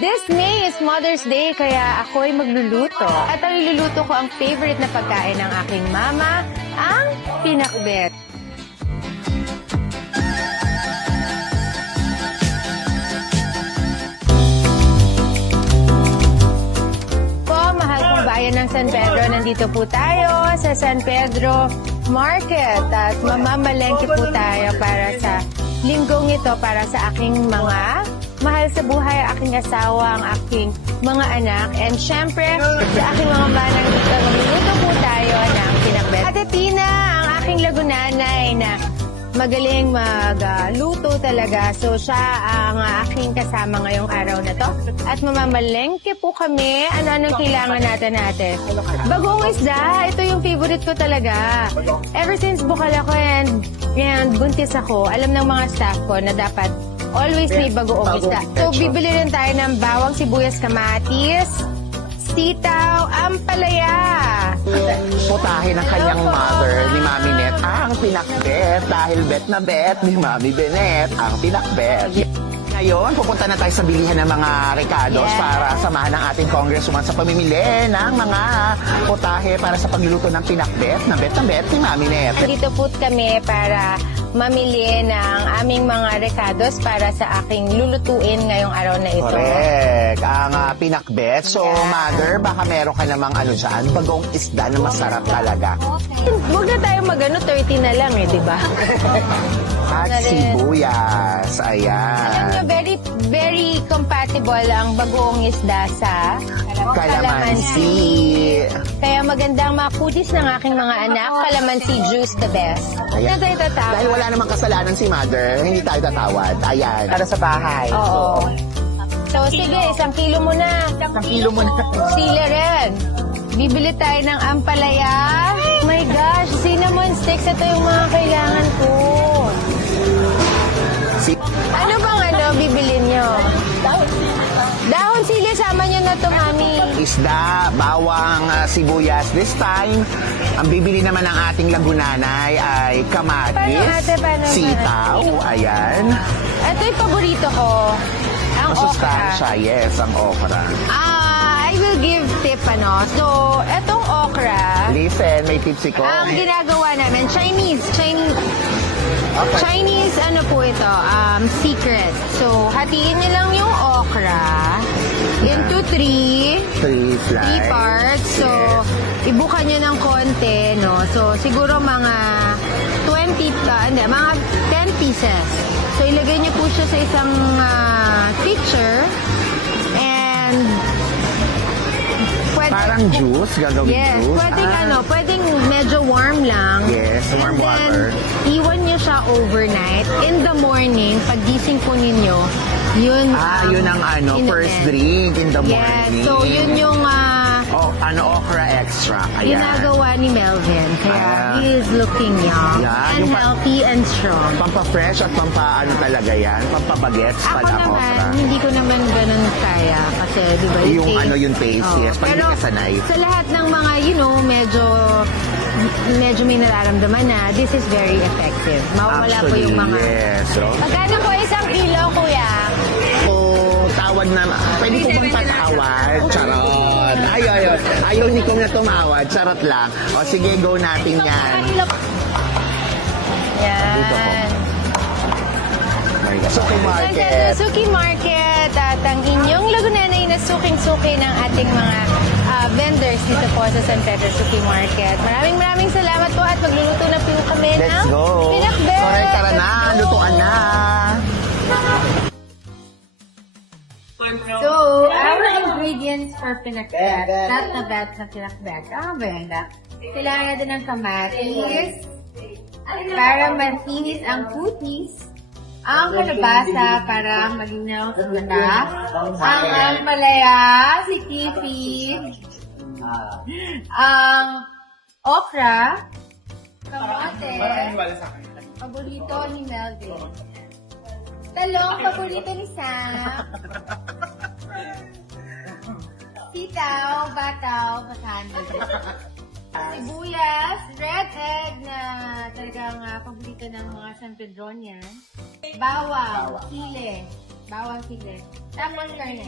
This May is Mother's Day, kaya ako'y magluluto. At ang iluluto ko ang favorite na pagkain ng aking mama, ang pinakbet. Po, mahal kong bayan ng San Pedro, nandito po tayo sa San Pedro Market at mamamalengke po tayo para sa linggong ito para sa aking mga mahal sa buhay, aking asawa, ang aking mga anak, and syempre, sa aking mga manang dito, magluluto po tayo ng pinakbet. Ate Tina, ang aking lagunanay na magaling magluto talaga. So, siya ang aking kasama ngayong araw na to. At mamamalengke po kami. Ano-anong kailangan natin? Bagoong isda. Ito yung favorite ko talaga. Ever since bukal ako and buntis ako, alam ng mga staff ko na dapat always may bagoong isda. So, bibili rin tayo ng bawang, sibuyas, kamatis, sitaw, ampalaya. Putahe ng kanyang mother ni Mami Net ang pinakbet dahil bet na bet ni Mami Benet ang pinakbet. Ngayon, pupunta na tayo sa bilihan ng mga recados para samahan ng ating congresswoman sa pamimili ng mga putahe para sa pagluluto ng pinakbet na bet ni Mami Net. Dito po kami para mamili ng aming mga recados para sa aking lulutuin ngayong araw na ito. Correct. Ang pinakbet. So, Yeah. mother, baka meron ka namang dyan, bagong isda na masarap talaga. Huwag na tayo 30 na lang di ba? At Na rin. sibuyas. Alam Ayan. nyo, very compatible ang bagoong isda sa Kalamansi. Kaya magandang makutis ng aking mga anak, kalamansi juice the best. Ayan. Na tayo tatawag. Dahil wala namang kasalanan si mother, hindi tayo tatawad. Ayan. Para sa bahay. Oo. So, sige, 1 kilo muna. 1 kilo mo na. Sila rin. Bibili tayo ng ampalaya. Oh my gosh, cinnamon sticks. Ito yung mga kailangan ko. Ano bang bibili nyo? Dahon sili, sama nyo na to, mami. Isda, bawang, sibuyas. This time, ang bibili naman ng ating lagunanay ay kamatis, Paano, ate? Paano? sitaw, ayan. Ito yung paborito ko. Ang Masustansya, okra. yes, ang okra. I will give tip, So, etong okra, Listen, may tipsy ko. ang ginagawa namin, Chinese po ito, secret. So, hatiin niyo lang yung okra into 3 Three parts. So, ibukan niyo ng konti, So, siguro mga 10 pieces. So, ilagay niyo po siya sa isang pitcher and Parang juice, gagawin yes, juice. pwedeng medyo warm lang. Yes, warm and then, water. iwan nyo siya overnight. In the morning, pagising po ninyo, yun Yun ang inumin. first drink in the Yes, morning. so yun yung Okra extra. Ayan. ginagawa ni Melvin. Kaya he is looking young Yeah, and yung healthy and strong. Pampa-fresh at talaga yan. Pampabagets Ako pala naman, okra. hindi ko naman ganun kaya. Kasi, di ba, Yung taste. yung taste, Oo. yes. Pag hindi Pero ka sanay. sa lahat ng mga, medyo may nararamdaman na this is very effective. Mawawala po yung mga... yes. So, Magkano po 1 kilo, kuya? tawad na. Pwede po bang patawad? Charot. Ayaw ni Kong na tumawad. Charot lang. O sige, go natin yan. Dito po. Yan. Suki Market. Suki Market at ang inyong lagunanay na suking-suki ng ating mga vendors dito po sa San Pedro Suki Market. Maraming salamat po at magluluto na po kami Let's ng go. pinakbet. Correct, tara na. Let's go. Lutuan na. So, our ingredients for pinakbet, not na bet na pinakbet. Benda. Kailangan natin ng kamatis para matinis ang kutis, ang kalabasa para maginaw sa mata, ang ampalaya, si Tiffy, ang okra, kamote, paborito ni Melvin. Talong, paborito ni Sam. Sitaw, bataw, bakandal. Sibuyas, red egg na talagang paborito ng mga San Pedronian. Bawang, sili. Tapos karne.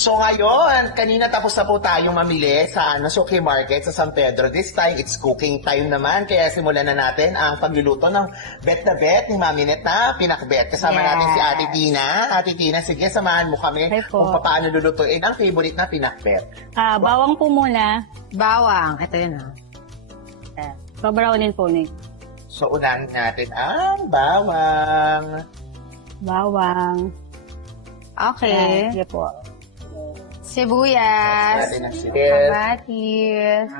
So ngayon, kanina tapos na po tayong mamili sa Suki Market sa San Pedro. This time, it's cooking time naman. Kaya simulan na natin ang pagluluto ng bet na bet ni Mami Net na pinakbet. Kasama Yes. natin si Ate Tina. Ate Tina, sige, samahan mo kami Hi po. kung paano lulutuin ang favorite na pinakbet. Bawang po muna. Bawang. Ito yun, oh. Babrownin po ni. So unahin natin ang bawang. Bawang. Okay. Sige po. Sibuyas. Natin ang sibuyas. Kamatis.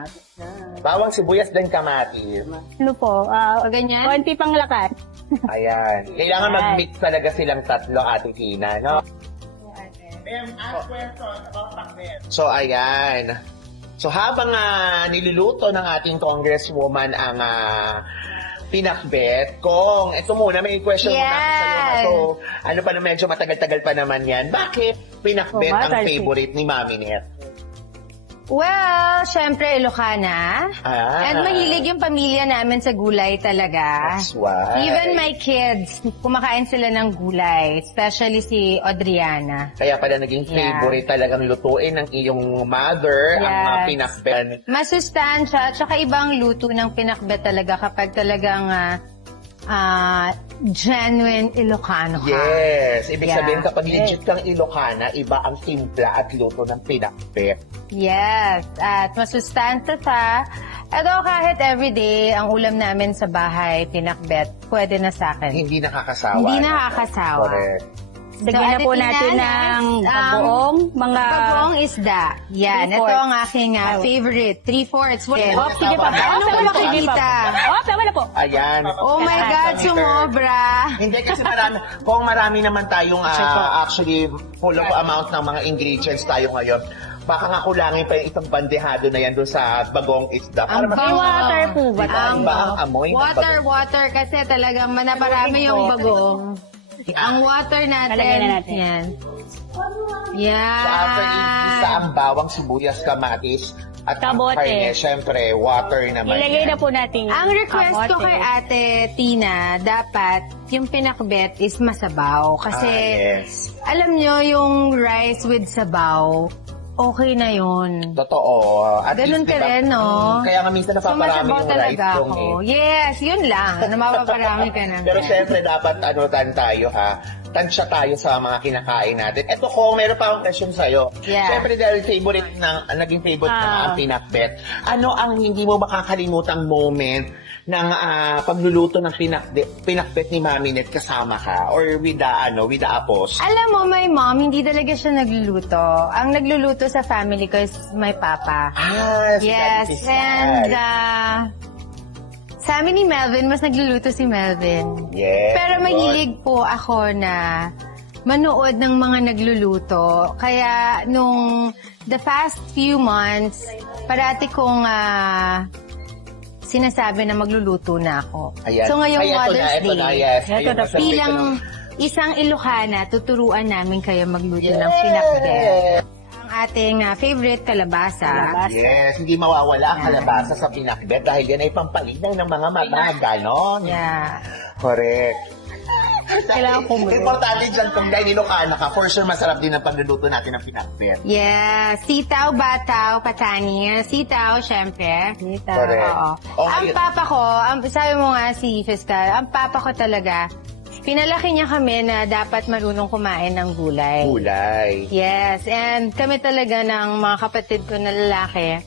Bawang, sibuyas, then kamatis. Ano po? O ganyan? Konti pang lakas. Ayan. Kailangan Ayan. mag-mix talaga silang tatlo, Ate Tina, no? So, ayan. So, habang niluluto ng ating congresswoman ang pinakbet, kung ito muna, may question muna ako sa'yo. Yes. So, ano pa na medyo matagal-tagal pa naman yan. Bakit pinakbet ang Tumatalsik. favorite ni Mami Net? Well, syempre, Ilocana. Ah. And mahilig yung pamilya namin sa gulay talaga. That's why. Even my kids, kumakain sila ng gulay. Especially si Audriana. Kaya pala naging Yeah. favorite talagang lutuin ng iyong mother ang mga Yes. pinakbet. Masustansya, tsaka ibang luto ng pinakbet talaga kapag talagang genuine Ilocano ka. Yes. Ibig Yeah. sabihin, kapag legit kang Ilocana, iba ang timpla at luto ng pinakbet. Yes, at masustansya siya. Ito kahit everyday, ang ulam namin sa bahay, pinakbet, pwede na sa akin. Hindi nakakasawa. Hindi no? nakakasawa. Correct. Dagyan na po Ate Tina, natin ng next, bagoong, mga... Bagoong isda. Yan, ito 3/4. ang aking favorite. 3/4. Yeah. Oh, sige pa. Ano Tama na po, sige makikita? pa. Oh, tama na po. Ayan. Oh my God, sumobra. Hindi kasi marami naman tayong actually full of amount ng mga ingredients tayo ngayon. Baka nga kulangin pa yung isang bandehado na yan doon sa bagong isda. Ang Para bango. water po ba? Ang Ba ang amoy ng water kasi talagang manaparami yung bagong. Ang water natin. Talagyan na natin. Yan. So after isa ang bawang, sibuyas, kamatis, at ang Kamote. karne, syempre, water naman. Ilagay yan. na po natin yung Ang request ko kamote. kay Ate Tina, dapat yung pinakbet is masabaw. Kasi Yes. alam nyo, yung rice with sabaw, okay na yun. Totoo. At Ganun least, ka diba, rin, no? Kaya nga minsan So, napaparami masabaw yung rice talaga yung ako. Yes, yun lang. Na mapaparami ka na. Pero syempre, dapat tayo ha. Tansya tayo sa mga kinakain natin. Eto ko, meron pa akong question sa'yo. Yeah. Syempre, dahil naging favorite na ang pinakbet. Ano ang hindi mo makakalimutang moment ng pagluluto ng pinakbet ni Mami Net kasama ka? Or with the apos? Alam mo, my mom, hindi talaga siya nagluluto. Ang nagluluto sa family ko is my papa. Si Yes, Daddy and Fiscal. sa amin ni Melvin, mas nagluluto si Melvin. Yes. Pero mahilig po ako na manood ng mga nagluluto. Kaya nung the past few months, parati kong sinasabi na magluluto na ako. Ayan. So ngayong Ay, Mother's ito na, Day, yes. Ito Ayun, na, nasa bilang picture isang Ilocana, tuturuan namin kayo magluto ng- ng pinakbet. Yes. Ang ating favorite kalabasa. Yes, hindi mawawala ang kalabasa sa pinakbet dahil yan ay pampalinay ng mga mata, ganon. Yeah. Correct. Kailangan kumulo. Importante dyan kung dahil Ilocana ka, for sure masarap din ang pagluluto natin ng pinakbet. Yeah, sitaw, bataw, patani. Sitaw, syempre. Sitaw. Correct. Oo. Okay. Ang papa ko, sabi mo nga si Fiscal, ang papa ko talaga, pinalaki niya kami na dapat marunong kumain ng gulay. Gulay. Yes, and kami talaga ng mga kapatid ko na lalaki,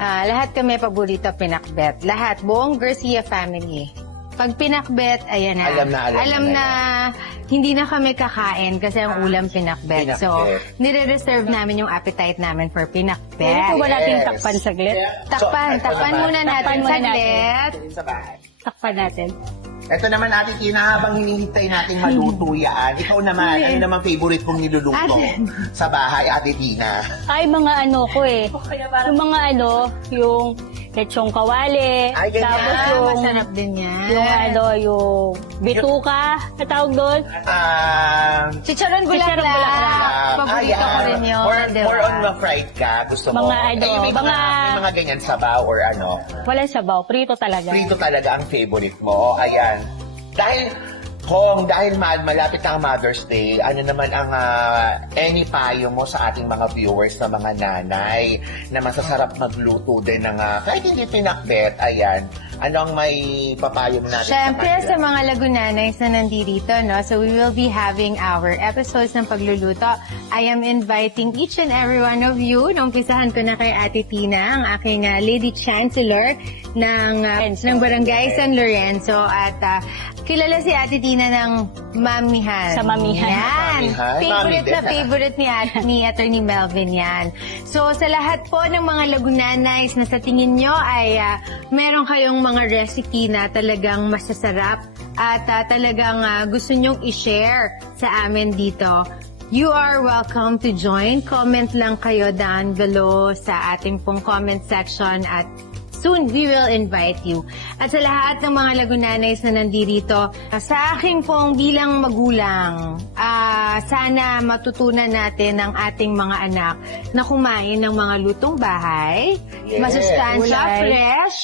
lahat kami paborito pinakbet. Lahat, buong Garcia family. Pag pinakbet, ayan na. Alam na hindi na kami kakain kasi ang ulam pinakbet. So, Pinakbet. nire-reserve namin yung appetite namin for Pwede pinakbet. po ba natin Yes. takpan saglit? Takpan muna natin Takpan muna saglit. Sa bahay. Takpan natin. Ito naman Ate Tina, habang hinihintay natin maluto yan, ikaw naman, ano naman favorite mong niluluto sa bahay, Ate Tina? Ay, mga ano ko eh. Yung mga yung lechong kawali. Ay, ganyan. Tapos yung, Masarap din yan. yung bituka, na tawag doon. Chicharon Chicharon bulaklak. bulaklak. Paborito ko rin yun. diba? More on fried ka, gusto mo? Mga May mga ganyan sabaw or ano. Walang sabaw, prito talaga. Prito talaga ang favorite mo. Ayan. Dahil Kung dahil malapit na ang Mother's Day, ano naman ang any payo mo sa ating mga viewers na mga nanay na masasarap magluto din ng kahit hindi pinakbet, ayan, ano ang may papayo mo natin Siyempre, sa sa mga lagunanays na nandito, no? So we will be having our episodes ng pagluluto. I am inviting each and every one of you. Numpisahan ko na kay Ate Tina, ang aking Lady Chancellor ng Barangay San Lorenzo. At kilala si Ate Tina ng Mamihan. Sa Mamihan. Yan. Mamihan. Favorite Mami na din, favorite ni Attorney Melvin yan. So, sa lahat po ng mga lagunanays na sa tingin nyo ay meron kayong mga recipe na talagang masasarap at talagang gusto nyong i-share sa amin dito, you are welcome to join. Comment lang kayo down below sa ating pong comment section at soon we will invite you. At sa lahat ng mga lagunanays na nandito, sa aking pong bilang magulang, sana matutunan natin ng ating mga anak na kumain ng mga lutong bahay, Yes. masustansya, Gulay. fresh.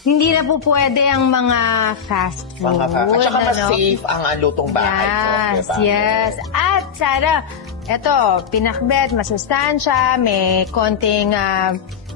Hindi na po pwede ang mga fast food. At saka mas ano? safe ang lutong bahay ko, Yes, diba? yes. At Sarah, eto, pinakbet, masustansya, may konting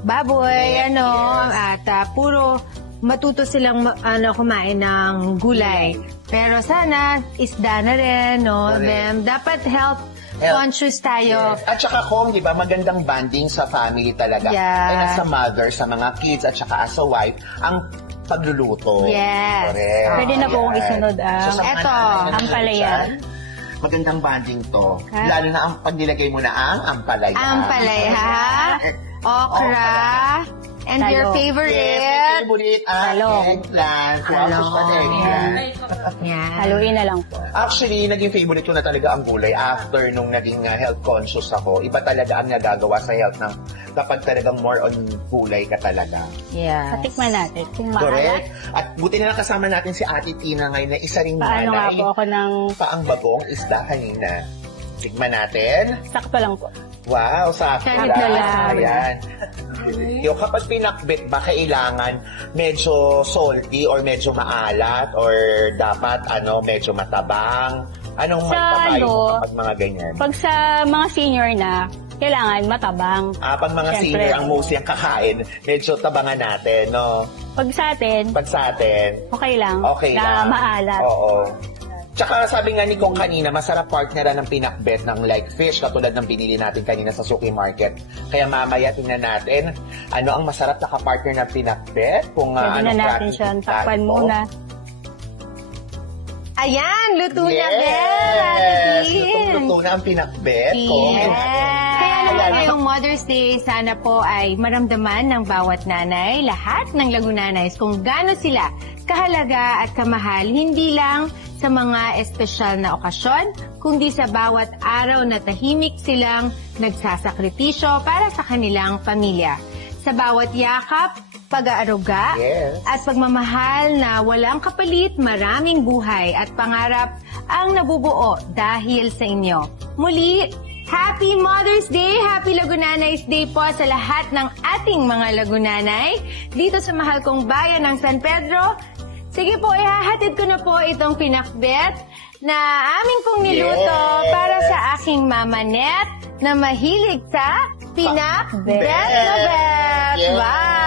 baboy, Yes, ano, yes. at puro matuto silang kumain ng gulay. Pero sana, isda na rin, no? Correct. Them. Dapat health conscious tayo. Yes. At saka kung, di ba, magandang bonding sa family talaga. Yeah. Ay nasa mother, sa mga kids, at saka as a wife, ang pagluluto. Yes. Correct. Pwede na po akong Ayan. isunod ang sa mga Eto, nanay na ampalaya. dyan, magandang bonding to. Ha? Lalo na ang pag nilagay mo na ang ampalaya. Ampalaya, okra, and your Talong. favorite. Yes, favorite ang Talong. eggplant. Wow, Talong. such an eggplant. Yan. Haluin na lang po. Actually, naging favorite ko na talaga ang gulay after nung naging health conscious ako. Iba talaga ang nagagawa sa health ng kapag talagang more on gulay ka talaga. Yes. Patikman natin kung maalat. Correct? At buti na lang kasama natin si Ate Tina ngayon na isa ring Paano nga nanay. po ako ng Paang bagong isda kanina. Tikman natin. sakto lang po. Wow, sakto Kahit na lang. Ayan. Yung kapag pinakbit ba, kailangan medyo salty or medyo maalat or dapat medyo matabang? Anong may Sa papayo mo ano, kapag mga ganyan? Pag sa mga senior na, kailangan matabang. Pag mga Siyempre. senior ang mostly ang kakain, medyo tabangan natin, no? Pag sa atin, Pag sa atin, okay lang. okay na lang. maalat. Oo. Tsaka sabi nga ni Kong kanina, masarap partneran ng pinakbet ng like fish, katulad ng binili natin kanina sa Suki Market. Kaya mamaya tingnan natin, ano ang masarap na kapartner ng pinakbet? Kung Pwede na anong natin practice siya tayo. takpan muna. Ayan, luto na, Yes! Bel! Lutong-luto na ang pinakbet. Kong. Yes. Kaya naman Ayan. ngayong Mother's Day, sana po ay maramdaman ng bawat nanay, lahat ng lagunanays, kung gaano sila kahalaga at kamahal, hindi lang sa mga espesyal na okasyon, kundi sa bawat araw na tahimik silang nagsasakripisyo para sa kanilang pamilya. Sa bawat yakap, pag-aaruga, Yes. at pagmamahal na walang kapalit, maraming buhay at pangarap ang nabubuo dahil sa inyo. Muli, Happy Mother's Day! Happy Lagunanays Day po sa lahat ng ating mga lagunanay dito sa mahal kong bayan ng San Pedro. Sige po, ihahatid ko na po itong pinakbet na aming pong niluto Yes. para sa aking mama Net na mahilig sa pinakbet na bet. Yes. Bye!